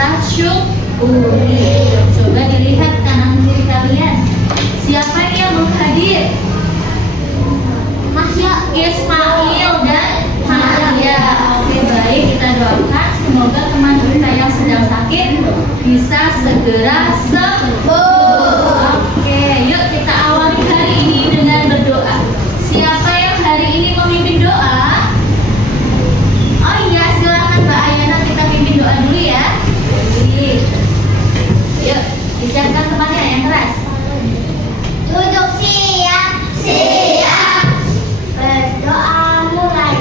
kita syukuri. Coba dilihat kanan kiri kalian. Siapa yang belum hadir? Ismail dan Maria. Oke, baik, kita doakan semoga teman kita yang sedang sakit bisa segera sembuh. Oke, yuk kita awali hari ini dengan berdoa. Siapa yang hari ini memimpin doa? Oh iya, silakan Mbak Ayana, kita pimpin doa dulu ya. Baik. Yuk, disiapkan tempatnya yang keras. Duduk siap, siap. Berdoa mulai.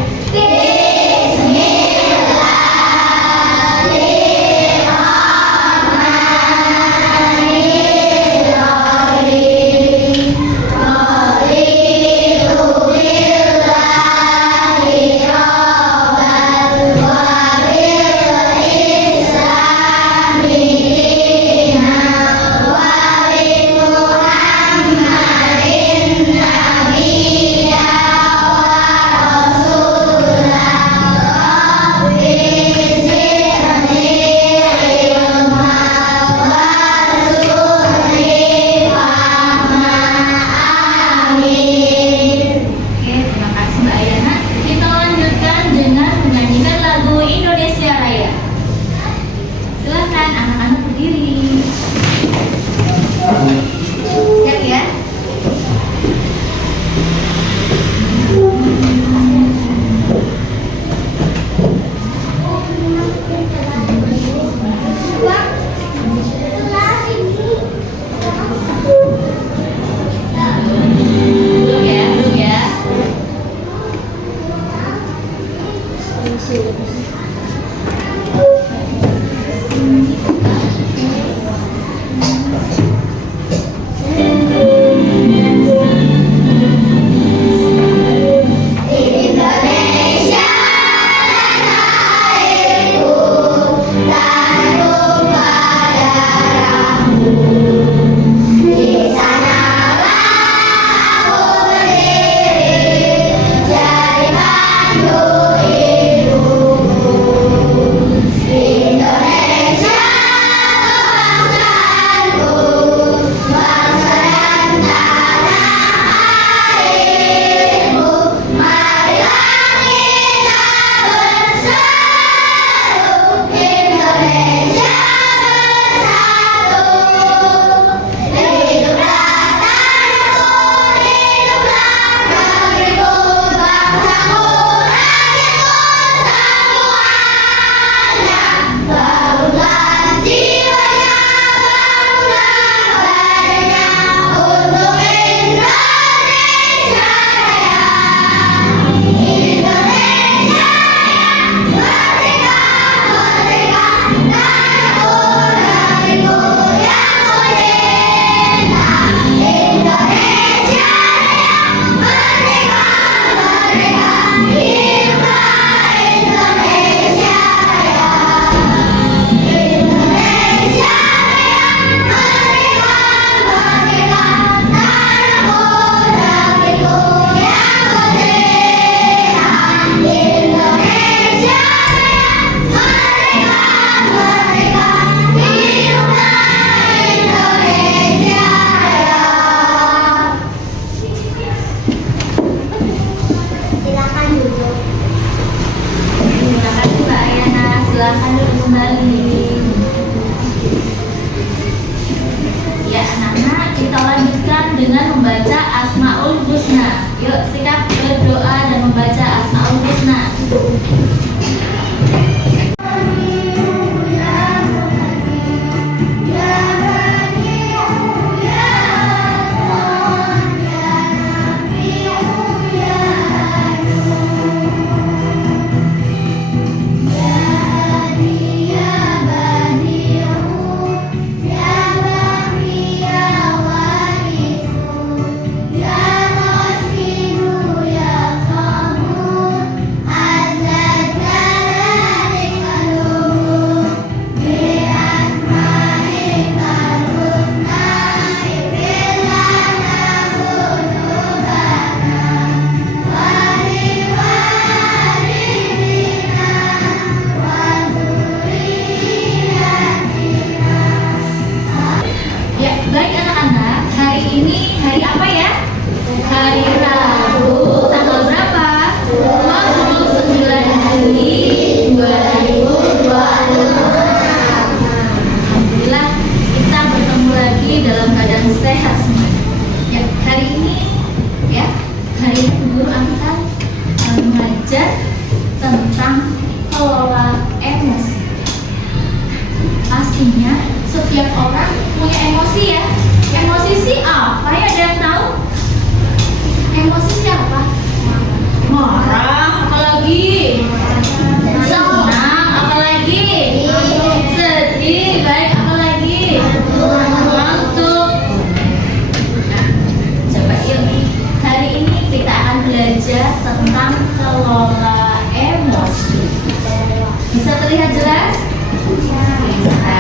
Bisa terlihat jelas? Bisa.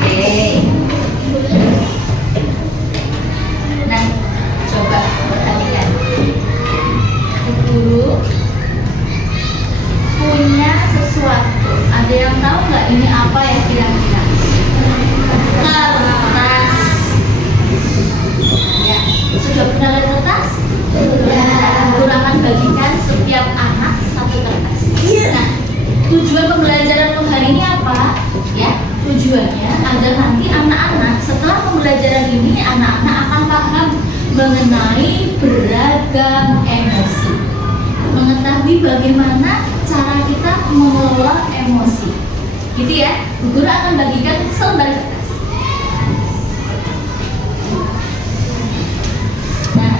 Oke. Nah, coba perhatikan. Guru punya sesuatu. Ada yang tahu nggak ini apa ya kira-kira? Kertas. Ya, sudah pernah lihat kertas? Guru akan bagikan setiap anak satu kertas. Nah, tujuan pembelajaran untuk hari ini apa? Ya, tujuannya agar nanti anak-anak setelah pembelajaran ini anak-anak akan paham mengenai beragam emosi, mengetahui bagaimana cara kita mengelola emosi. Gitu ya. Guru akan bagikan selembar kertas. Nah,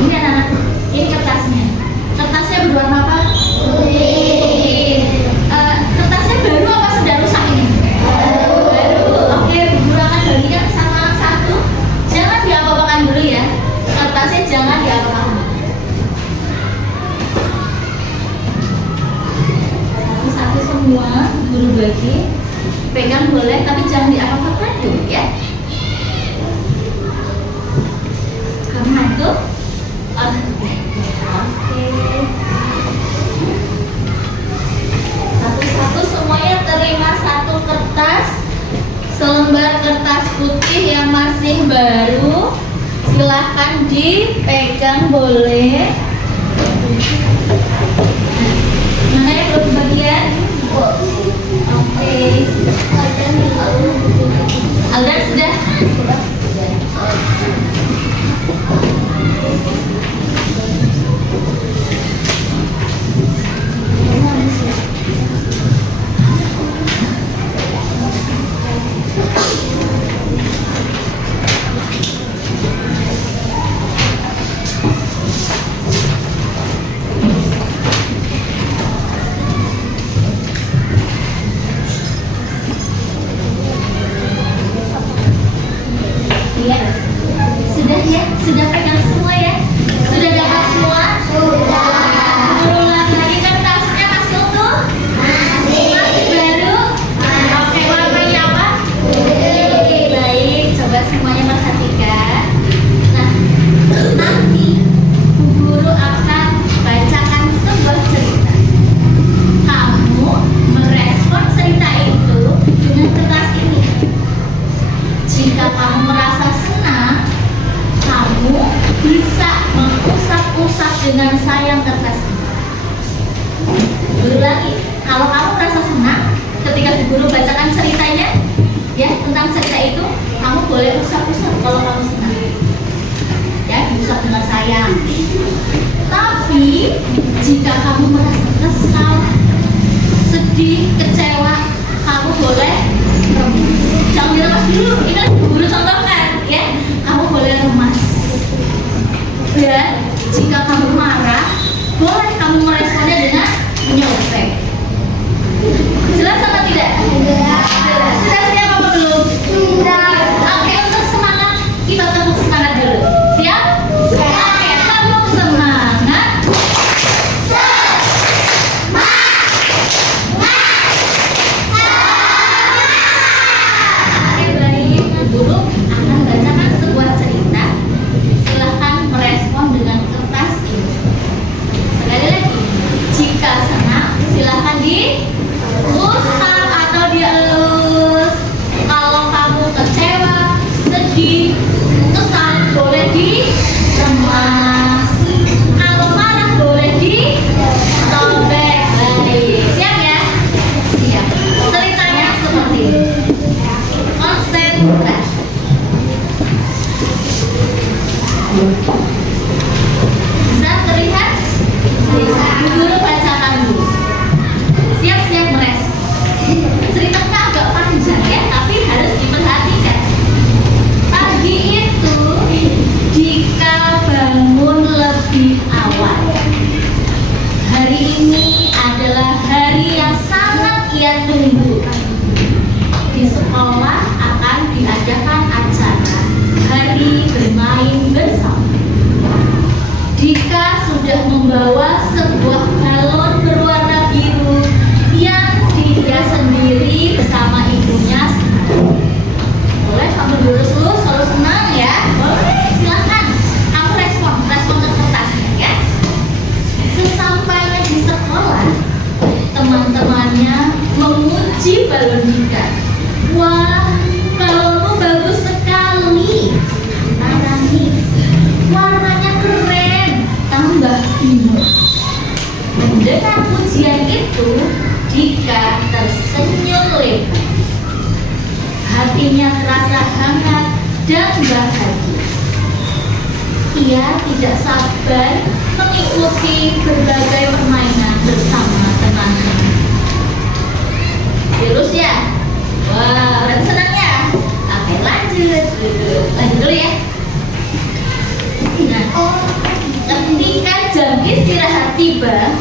ini anak-anak, ini kertasnya. Kertasnya berwarna apa? Putih. Kertasnya baru apa sudah rusak ini? Baru. Oke, guru akan bagikan satu anak satu. Jangan diapa-apakan dulu ya. Kertasnya jangan diapa-apakan. Satu semua guru bagi. Pegang boleh, tapi jangan diapa-apakan dulu ya. Kamu ngantuk? Oke. Satu-satu semuanya terima satu kertas, selembar kertas putih yang masih baru. Silahkan dipegang boleh. Mana yang belum bagian? Oke. Aldan sudah? Iya. Sudah ya? Sudah pegang semua ya? Sudah dapat semua? Sudah. Ulang lagi kertasnya masih utuh? Masih. Masih baru? Oke, warnanya apa? Oke, baik. Coba semuanya perhatikan. Nah, nanti guru akan bacakan sebuah cerita. Kamu merespon cerita itu dengan kertas ini. Jika kamu merasa senang, kamu bisa mengusap-usap dengan sayang kertas ini. Berulangi, kalau kamu merasa senang ketika guru bacakan ceritanya, ya tentang cerita itu, kamu boleh usap-usap kalau kamu senang. Ya, diusap dengan sayang. Tapi jika kamu merasa kesal, sedih, kecewa, kamu boleh jangan diremas dulu, ini kan guru contohkan ya. Kamu boleh remas. Dan jika kamu marah, boleh kamu meresponnya dengan menyelesaikan. Jelas apa tidak? Jelas. Sudah siap apa belum? Sudah. Oke, untuk semangat kita tepuk semangat dulu. Siap? Siap. Oke, tepuk semangat. Guru akan bacakan sebuah cerita. Silahkan merespon dengan kertas ini. Sekali lagi, jika senang silahkan diusap atau dielus. Kalau kamu kecewa, sedih, kesal, boleh diremas. Kalau marah boleh ditobek. Baik, siap ya? Siap. Ceritanya seperti ini. Konsentrasi. Bisa terlihat? Bisa. Guru bacakan dulu. Siap-siap merespon. Ceritanya agak panjang ya, tapi harus diperhatikan. Pagi itu Dika bangun lebih awal. Hari ini adalah hari yang sangat ia tunggu. Di sekolah akan diadakan acara hari bermain bersama. Dika sudah membawa sebuah balon matanya memuji balon Dika. Wah, balonmu bagus sekali. Arani, warnanya keren, tambah imut. Mendengar pujian itu, Dika tersenyum lebar. Hatinya terasa hangat dan bahagia. Ia tidak sabar mengikuti berbagai permainan bersama teman-teman. Terus ya? Wah, udah senang ya? Oke, lanjut dulu ya. Nah, ketika jam istirahat tiba,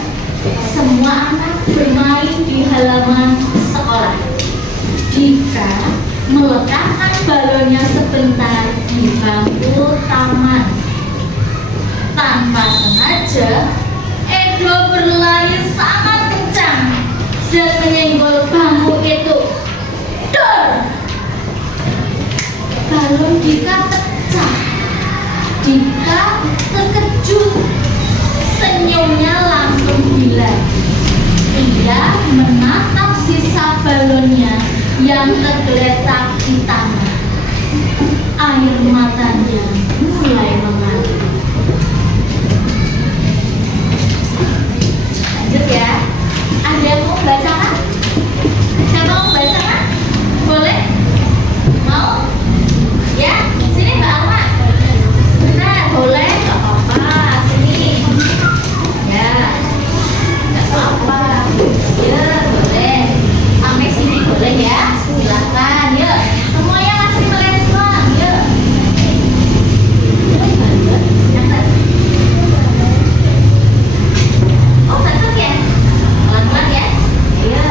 semua anak bermain di halaman sekolah. Dika meletakkan balonnya sebentar di bangku taman. Tanpa sengaja, Edo berlari sangat kencang dan menyenggol bangku itu. Dor! Balon Dika pecah. Dika terkejut. Senyumnya langsung hilang. Ia menatap sisa balonnya yang tergeletak di tanah. Air matanya mulai mengalir. Lanjut ya. Ada yang mau baca kan? Siapa mau baca kan? Boleh? Mau? Ya, sini Mbak Alma. Nah, boleh? Gak apa-apa. Sini. Ya, gak apa-apa. Ya, boleh. Sampai sini boleh ya. Silakan. Yuk, semuanya kasih merespon. Yuk. Oh, bagus ya? Pelan-pelan ya. Iya.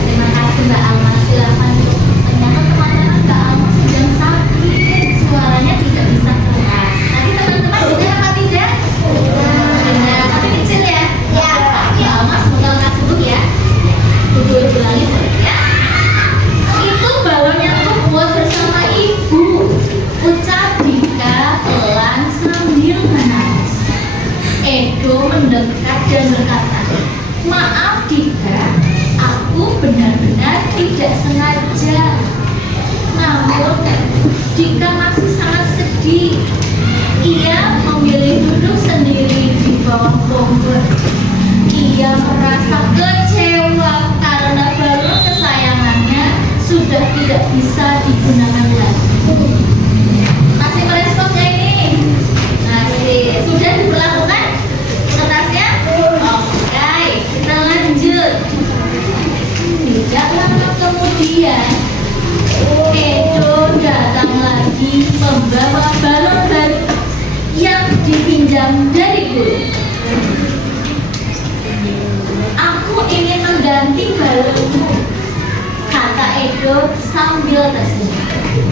Terima kasih Mbak Alma, silakan. Ternyata teman-teman Mbak Alma sedang sakit, suaranya tidak bisa keras. Nanti teman-teman dengar apa tidak? Dengar, tapi kecil ya. Ya, Mbak Alma semoga lekas sembuh ya. Tidur lagi ya. Itu balon yang aku buat bersama ibu. Ucap Dika pelan sambil menangis. Edo mendekat dan berkata, maaf Dika, aku benar-benar tidak sengaja. Namun, Dika masih sangat sedih. Ia memilih duduk sendiri di bawah pohon. Ia merasa kecewa karena balon kesayangannya sudah tidak bisa digunakan lagi. Masih merespon nggak ini? Masih. Sudah diberlakukan kertasnya? Oke, kita lanjut. Tidak lama kemudian, Edo datang lagi membawa balon baru yang dipinjam dari guru. Aku ingin mengganti balonmu, kata Edo sambil tersenyum.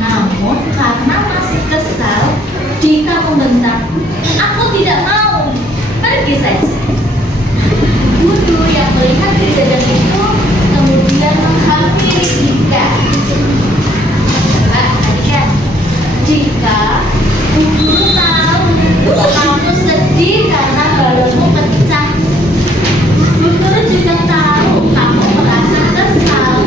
Namun karena masih kesal, Dika membentak, aku tidak mau, pergi saja. Guru yang melihat kejadian itu kemudian menghampiri Dika. Mbak, perhatikan. Dika, guru tahu kamu sedih karena balonmu pecah. Guru juga tahu kamu merasa kesal.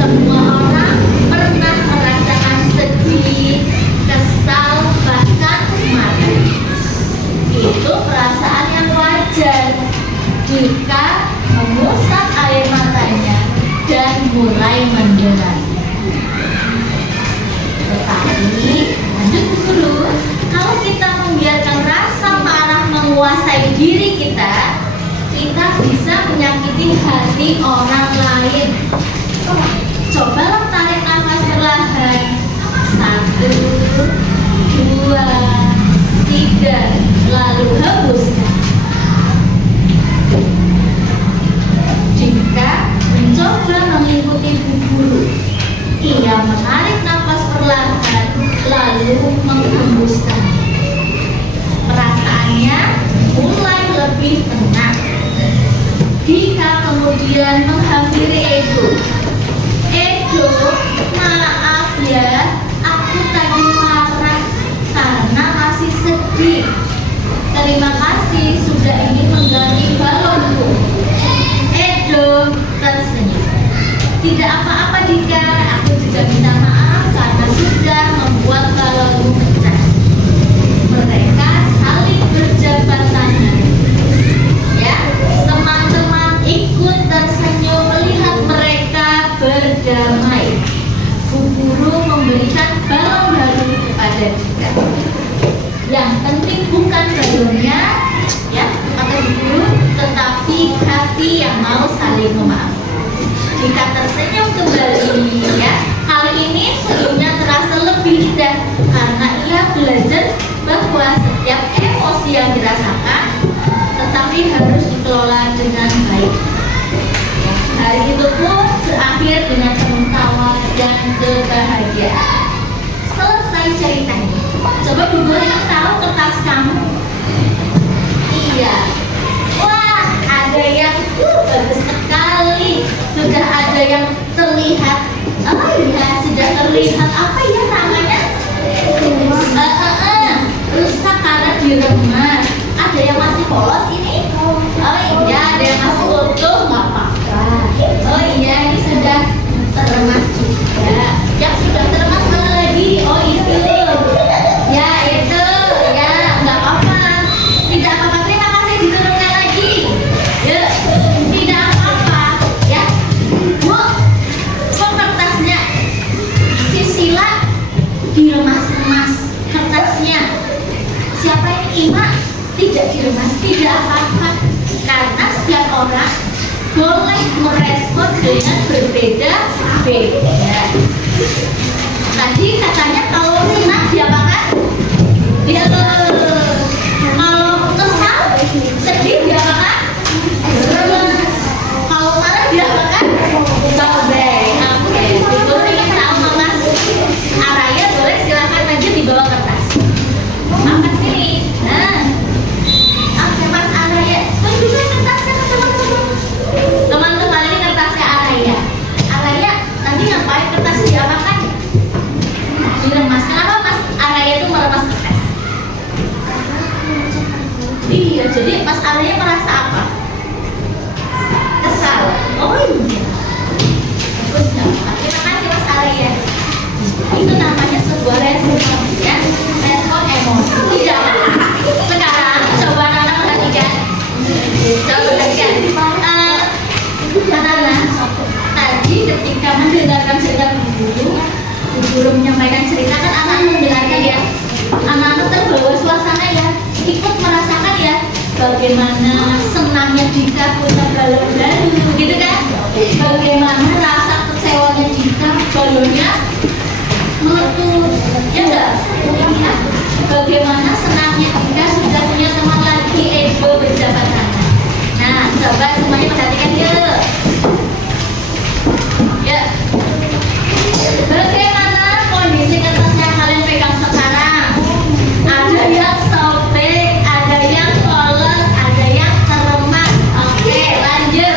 Semua orang pernah merasakan sedih, kesal, bahkan marah. Itu perasaan yang wajar. Dika mengusap air matanya dan mulai menderai. Tetapi, lanjut guru, kalau kita membiarkan rasa marah menguasai diri kita, kita bisa menyakiti hati orang lain. Cobalah tarik nafas perlahan. 1, 2, 3, lalu hembuskan. Dika mencoba mengikuti bu guru. Ia menarik nafas perlahan, terima kasih sudah ingin mengganti balonku. Edo tersenyum. Tidak apa-apa Dika, aku juga minta maaf karena sudah membuat balonmu pecah. Mereka saling berjabat tangan. Ya, teman-teman ikut tersenyum melihat mereka berdamai. Bu guru memberikan balon baru kepada Dika. Yang penting bukan balonnya, ya, kata bu guru, tetapi hati yang mau saling memaafkan. Dika tersenyum kembali, ya. Kali ini senyumnya terasa lebih indah karena ia belajar bahwa setiap emosi yang dirasakan tetapi harus dikelola dengan baik. Hari itu pun berakhir dengan penuh tawa dan kebahagiaan. Selesai ceritanya. Coba Bu Guru yang tahu kertas kamu. Iya. Wah, ada yang bagus sekali. Sudah ada yang terlihat. Oh iya, sudah terlihat apa ya namanya? Rusak karena diremas. Ada yang masih polos ini? Oh iya, ada yang masih utuh, nggak apa-apa. Oh iya, ini sudah teremas juga. Yang sudah teremas mana lagi? Oh itu. Ya itu, ya nggak apa-apa. Tidak apa-apa. Terima kasih diturunkan lagi. Ya, tidak apa-apa. Ya, Bu, kok kertasnya si Sila diremas-remas kertasnya? Siapa ini Ima? Tidak diremas, tidak apa-apa. Karena setiap orang boleh merespon dengan berbeda-beda. Tadi katanya kalau senang diapakan? Kalau kesal, sedih diapakan? Remas. Kalau marah diapakan? Sobek. Oke, Ibu ingin tahu Mas Araya, boleh silakan aja dibawa kertas. Angkat sini. Nah, oke Mas Araya, tunjukkan kertasnya ke teman-teman. Teman-teman, ini kertasnya Araya. Araya, nanti ngapain kertasnya diapakan? Diremas. Kenapa Mas Araya itu meremas kertas? Iya, jadi Mas Araya merasa apa? Kesal. Oh iya. Bagus, terima kasih Mas Araya. Itu namanya sebuah respon, ya, respon emosi. Tidak apa-apa. Sekarang coba Nana perhatikan. Coba perhatikan. Nana, tadi ketika mendengarkan cerita bu guru menyampaikan cerita kan anak-anak mendengarkan ya. Anak-anak terbawa suasana ya, ikut merasakan ya bagaimana senangnya Dika punya balon baru, gitu kan? Bagaimana rasa kecewanya Dika balonnya meletus, ya enggak? Ya. Bagaimana senangnya Dika sudah punya teman lagi, Ego berjabat tangan. Nah, coba semuanya perhatikan yuk. Ya. Bagaimana kondisi kertas yang kalian pegang sekarang? Ada yang sobek, ada yang polos, ada yang teremas. Oke, lanjut.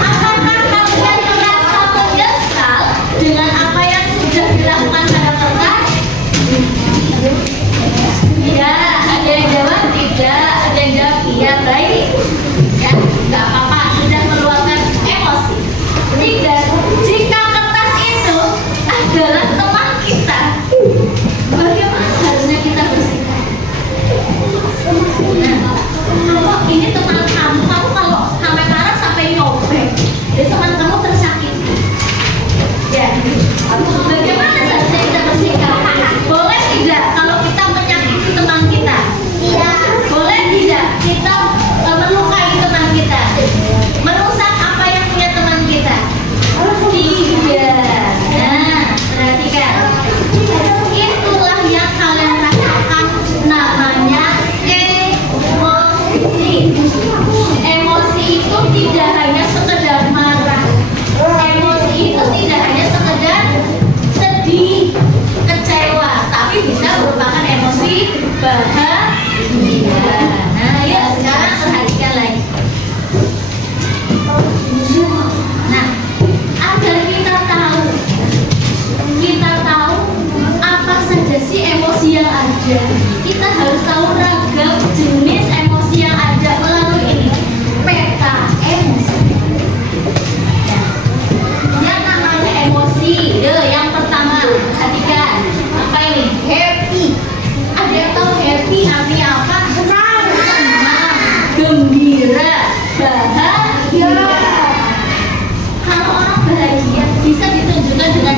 Apakah kalian merasa menyesal dengan apa yang sudah dilakukan pada kertas? Iya, ada yang jawab tidak, ada yang jawab iya, baik. Ya, nggak apa-apa, sudah meluapkan emosi. Tiga, jika kertas itu adalah teman kita, bagaimana harusnya kita bersikap? Nah, kalau ini teman kamu kalau sampai marah sampai nyobek, jadi teman kamu tersakiti. Ya, bagaimana seharusnya kita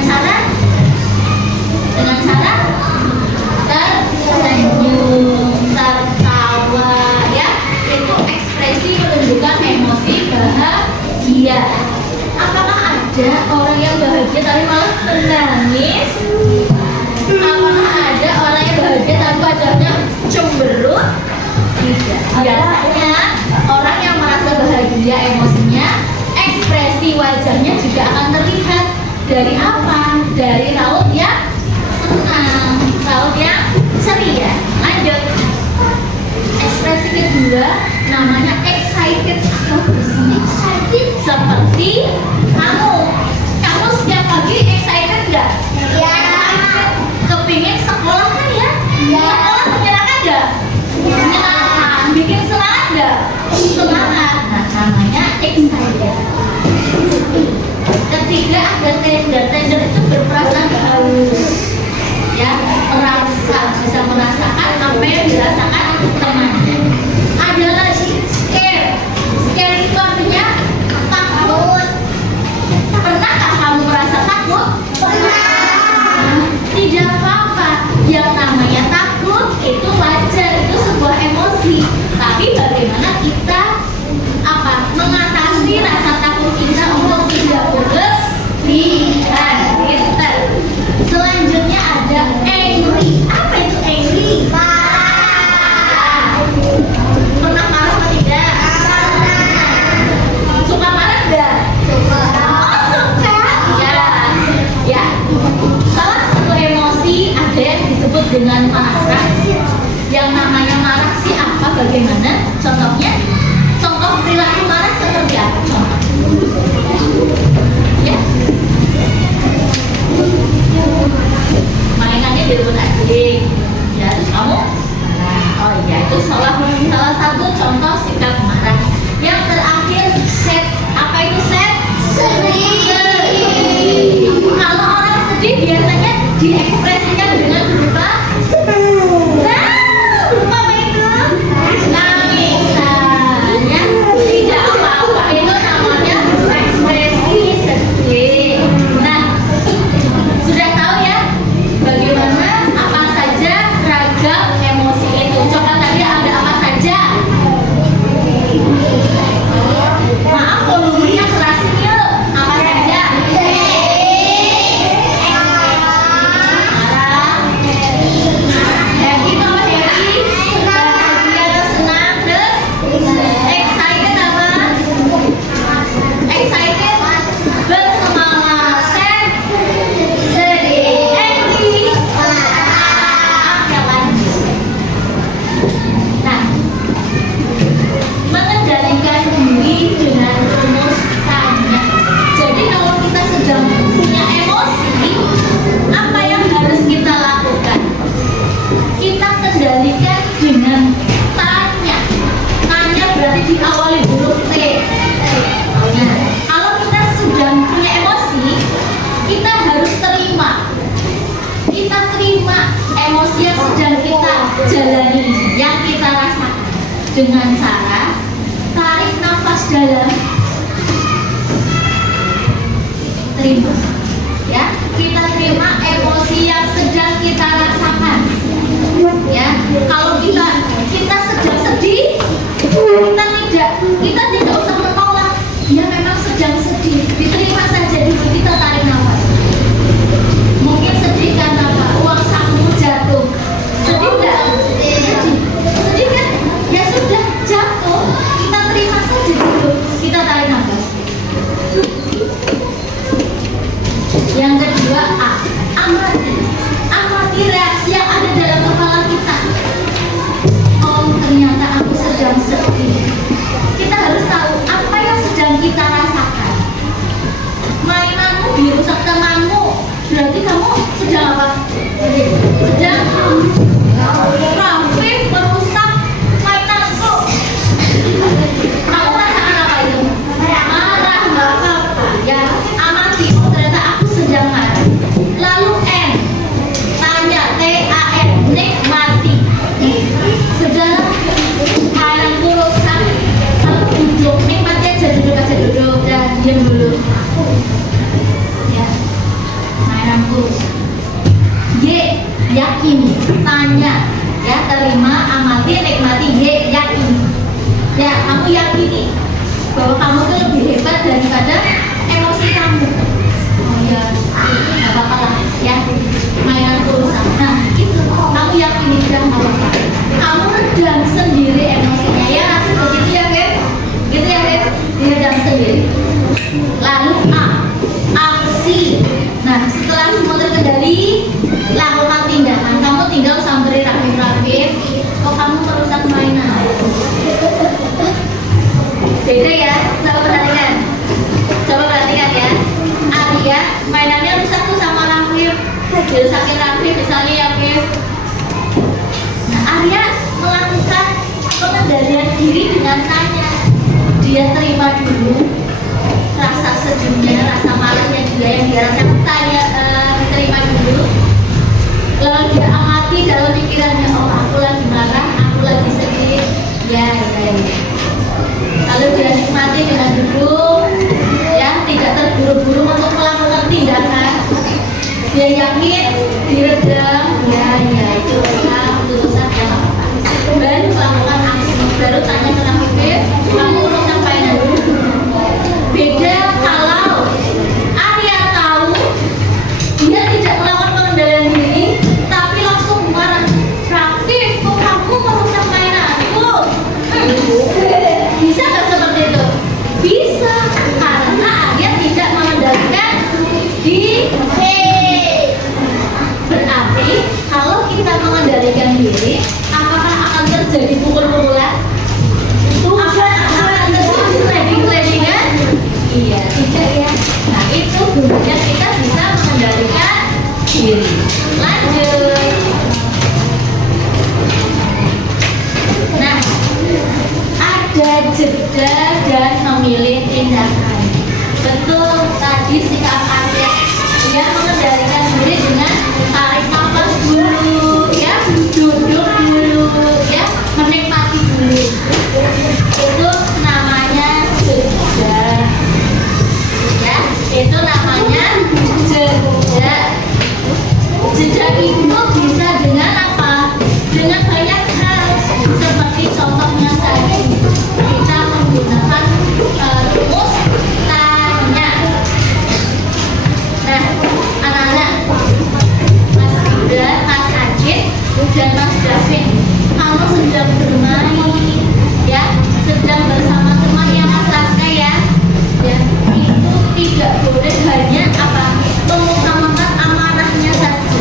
cara tersenyum, tertawa, ya. Itu ekspresi menunjukkan emosi bahagia. Apakah ada orang yang bahagia tapi malah menangis? Apakah ada orang yang bahagia tapi wajahnya cemberut? Tidak. Biasanya orang yang merasa bahagia emosinya, ekspresi wajahnya juga akan terlihat dari apa? Dari raut yang senang, raut yang ceria. Lanjut. Ekspresi kedua namanya excited atau bersemangat. Excited seperti kamu. Kamu setiap pagi excited nggak? Ya. Kepingin sekolah kan ya? Ya. Sekolah menyenangkan nggak? Menyenangkan. Bikin semangat nggak? Semangat. Nah, namanya excited. Ketiga ada tender itu berperasaan haus, ya, bisa merasakan apa yang dirasakan temannya. Ada lagi scare itu artinya takut. Pernahkah kamu merasa takut? Pernah. Tidak apa-apa, yang namanya takut itu wajar, itu sebuah emosi. Tapi bagaimana kita mengatasi rasa takut kita untuk tidak berlebihan. Selanjutnya ada angry. Apa itu angry? Marah. Pernah marah atau tidak? Suka marah enggak? Suka. Oh, suka. Ya. Salah satu emosi ada yang disebut dengan marah. Yang namanya marah sih apa? Bagaimana? Contohnya? Contoh perilaku marah seperti apa? Contoh. Ya. Mainannya di rumah adik. Ya, terus kamu? Oh iya, itu salah satu contoh sikap marah. Yang terakhir sad. Apa itu sad? Sedih. Kalau orang sedih biasanya diekspresikan dengan berupa berupa apa itu? Nangisan, ya. Tidak apa-apa, itu namanya ekspresi sedih. Nah, sudah tahu ya bagaimana apa saja ragam emosi itu. Coba tadi ada apa saja? Maaf volumenya kerasin yuk. Apa saja? Marah, happy atau happy, bahagia atau senang, terus excited apa? Excited, bersemangat, sad, sedih, angry, oke lanjut. Nah, mengendalikan diri dengan rumus tanya. Jadi kalau kita sedang punya emosi, apa yang harus kita lakukan? Kita kendalikan dengan tanya. Tanya berarti diawali huruf T. Nah, kalau kita sedang punya emosi, kita harus terima. Kita terima emosi yang sedang kita jalani, yang kita rasakan dengan cara tarik nafas dalam. Terima. Ya, kita terima emosi yang sedang kita rasakan. Ya, kalau kita sedang sedih, kita tidak usah menolak. Dia memang sedang sedih, diterima saja dulu, kita tarik nafas. Mungkin sedih karena apa? Uang saku jatuh. Sedih nggak? Sedih kan? Ya sudah jatuh, kita terima saja dulu, kita tarik nafas. merangkul. Y, yakini, tanya, ya, terima, amati, nikmati. Y, yakini. Ya, kamu yakini bahwa kamu tuh lebih hebat daripada emosi kamu. Oh ya, nggak apa-apa lah, ya, mainan urusan. Nah, itu kamu yakini udah nggak apa-apa. Kamu redam sendiri emosinya, ya, begitu ya, Beb? Gitu ya, Beb? Diredam sendiri. Lalu A, aksi. Nah, setelah semua terkendali, lakukan tindakan. Kamu tinggal samperin Rafif. Kok kamu merusak mainan? Beda ya, coba perhatikan. Coba perhatikan ya. Arya, mainannya rusak tuh sama Rafif. Dirusakin Rafif misalnya ya, Rafif. Nah, Arya melakukan pengendalian diri dengan tanya. Dia terima dulu rasa sedihnya, rasa marahnya dia yang dia rasakan, tanya, diterima dulu. Lalu dia amati dalam pikirannya, oh aku lagi marah, aku lagi sedih, ya. Lalu dia nikmati dengan duduk, ya, tidak terburu-buru untuk melakukan tindakan. Dia yakin, diredam, ya itu urusan yang apa. Baru melakukan aksi, baru tanya ke Rafif, kamu urusan mainan dulu. Beda kalau Arya tahu dia tidak melakukan pengendalian diri, tapi langsung marah. Rafif, kok kamu merusak mainanku? Bisa nggak seperti itu? Bisa, karena Arya tidak mengendalikan diri. Berarti kalau kita mengendalikan diri, apakah akan terjadi pukul-pukulan? Akan terjadi cladding-claddingan? Iya, tidak ya. Nah, itu gunanya kita bisa mengendalikan diri. Lanjut. Nah, ada jeda dan memilih tindakan. Betul tadi sikap Arya, dia mengendalikan diri dengan tarik nafas dulu, ya, duduk dulu, ya, menikmati dulu. Itu namanya jeda. Ya, itu namanya jeda. Jeda itu bisa dengan apa? Dengan banyak hal. Seperti contohnya tadi, kita menggunakan rumus tanya. Nah, anak-anak, Mas Indra, Mas Ajit, dan Mas David, kamu sedang bermain, ya, sedang bersama temannya Mas Raska, ya, itu tidak boleh hanya apa, mengutamakan amarahnya saja.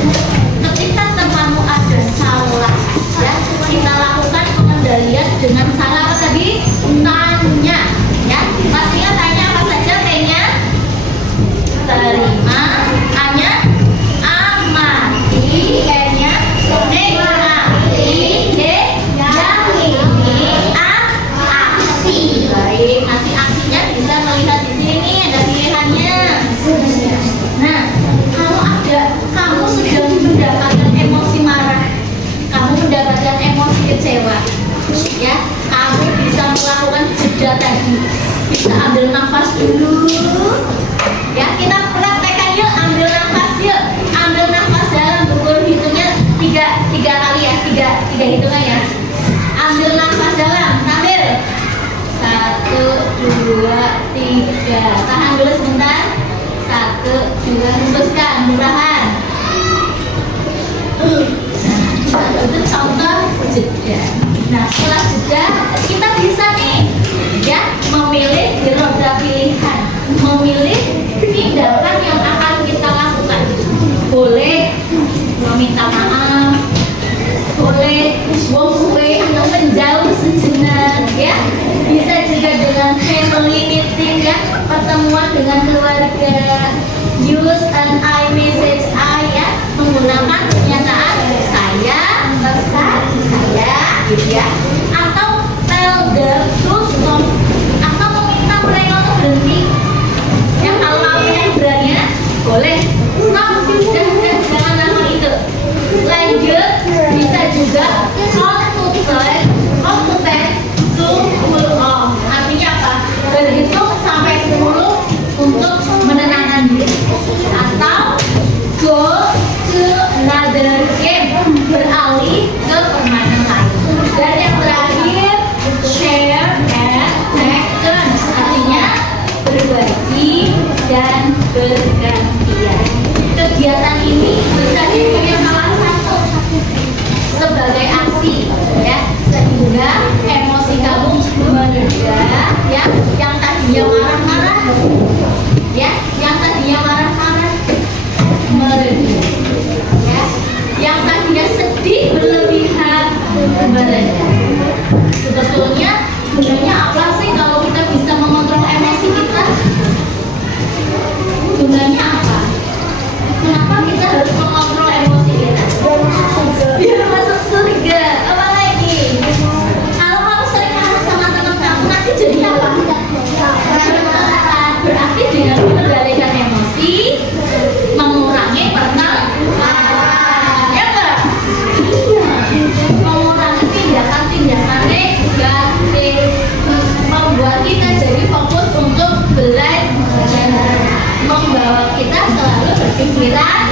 Ketika temanmu ada salah, ya, kita lakukan pengendalian dengan salah apa tadi? Tanya, ya. Pastinya tanya apa saja? T-nya terima, A-nya amati, E-nya nikmati, yakini, aksi. Baik, nanti aksinya bisa melihat di sini, ada pilihannya. Nah, kalau ada kamu sedang mendapatkan emosi marah, kamu mendapatkan emosi kecewa, ya, kamu bisa melakukan jeda tadi. Bisa ambil nafas dulu, ya, kita praktekkan yuk, ambil nafas yuk, ambil nafas dalam, betul, hitungnya tiga kali ya, tiga hitungan ya. Ambil nafas dalam, sambil 1, 2, 3, tahan dulu sebentar. 1, 2, hembuskan, bertahan. Nah, itu contoh jeda. Nah, setelah jeda kita bisa nih, ya, memilih di roda pilihan, memilih tindakan yang akan kita lakukan. Boleh meminta maaf, boleh walk away atau menjauh sejenak, ya. Bisa juga dengan family meeting, ya, pertemuan dengan keluarga. Use an I message I, ya, menggunakan pernyataan saya, pesan saya, gitu ya. Atau tell them to stop, atau meminta mereka untuk berhenti. Ya, kalau kamu yang berani, boleh stop, dan jangan lama itu. Lanjut, bisa juga count to 10 to cool off. Artinya apa? Berhitung sampai 10 untuk menenangkan diri. Atau go bergantian. Kegiatan ini bisa dipunya salah satu sebagai aksi ya, sehingga emosi kamu mereda ya, yang tadinya marah-marah ya, yang tadinya marah-marah mereda ya, yang tadinya sedih berlebihan mereda. Sebetulnya gunanya apa sih kalau kita bisa mengontrol emosi kita? Gunanya apa? Kenapa kita harus mengontrol emosi kita? Biar masuk surga. Apa lagi? Kalau kamu sering marah sama teman kamu, nanti jadi apa? Berarti dengan mengendalikan emosi, mengurangi pertengkaran. Ya enggak? Mengurangi tindakan-tindakan negatif, membuat kita jadi fokus untuk belajar, membawa kita selalu berpikiran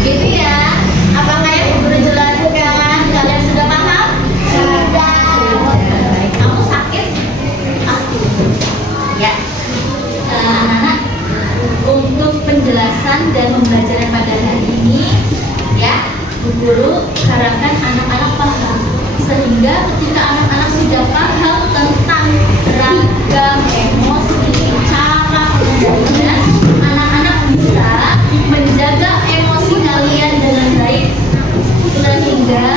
begitu ya. Apakah yang guru jelaskan kalian sudah paham? Sudah. Baik, kamu sakit? Ya. Anak-anak, untuk penjelasan dan pembelajaran pada hari ini ya, Bu Guru harapkan anak-anak paham, sehingga ketika anak-anak sudah paham tentang ragam emosi, cara pengendalian, anak-anak bisa menjaga emosi kalian dengan baik, sehingga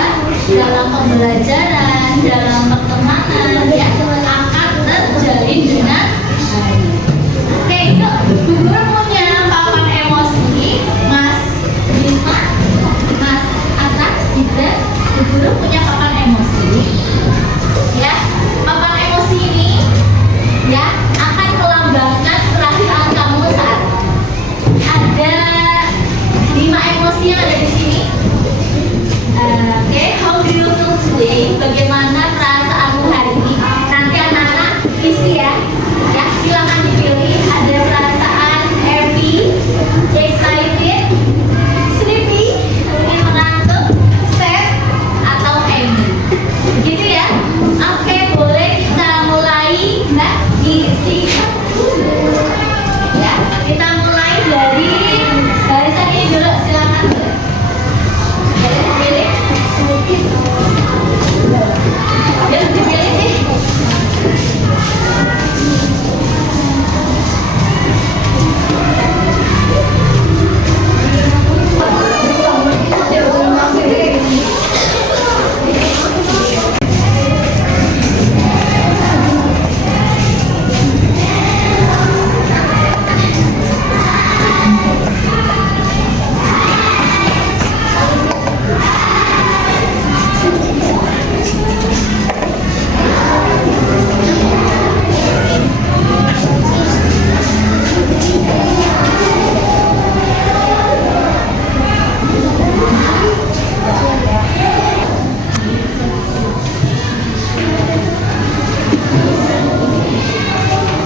dalam pembelajaran, dalam pertemanan ya akan terjalin dengan baik. Oke, yuk, Bu Guru punya papan emosi, Mas Bima, Mas Atta, gitu. Bu Guru punya papan emosi. Ya, papan emosi ini ya akan melambangkan perasaan kamu saat ada 5 emosi yang ada di sini. Oke, how do you feel today? Bagaimana perasaanmu hari ini? Nanti anak-anak isi ya. Ya, silakan dipilih. Ada perasaan happy, excited, sleepy, ingin mengantuk, sad, atau angry. Begitu ya. Oke, boleh kita mulai, Mbak, diisi. Ya, kita mulai dari barisan ini dulu, silakan. Boleh dipilih. Ya, dipilih sih.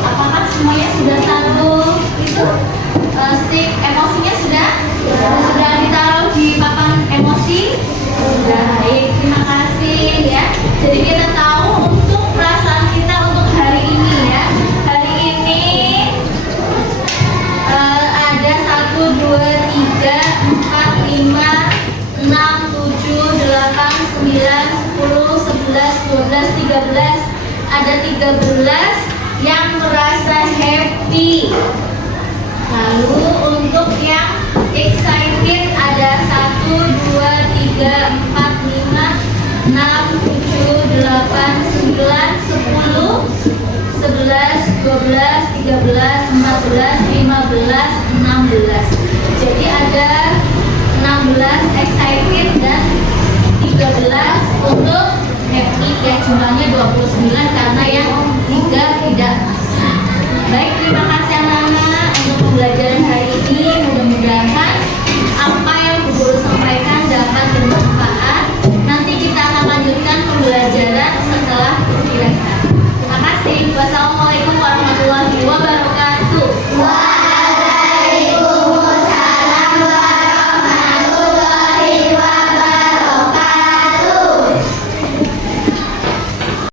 Apakah semuanya sudah taruh itu stick emosinya sudah? Sudah ditaruh di papan emosi? Sudah. Baik, terima kasih ya. Jadi kita tahu untuk perasaan kita untuk hari ini ya. Hari ini ada 1, 2, 3, 4, 5, 6, 7, 8, 9, 10, 11, 12, 13. Ada 13 yang merasa happy. Lalu untuk yang excited ada 1, 2, 3, 4, 5, 6, 7, 8, 9, 10, 11, 12, 13, 14, 15, 16. Jadi ada 16 excited dan 13 untuk happy ya, jumlahnya 29 karena yang 3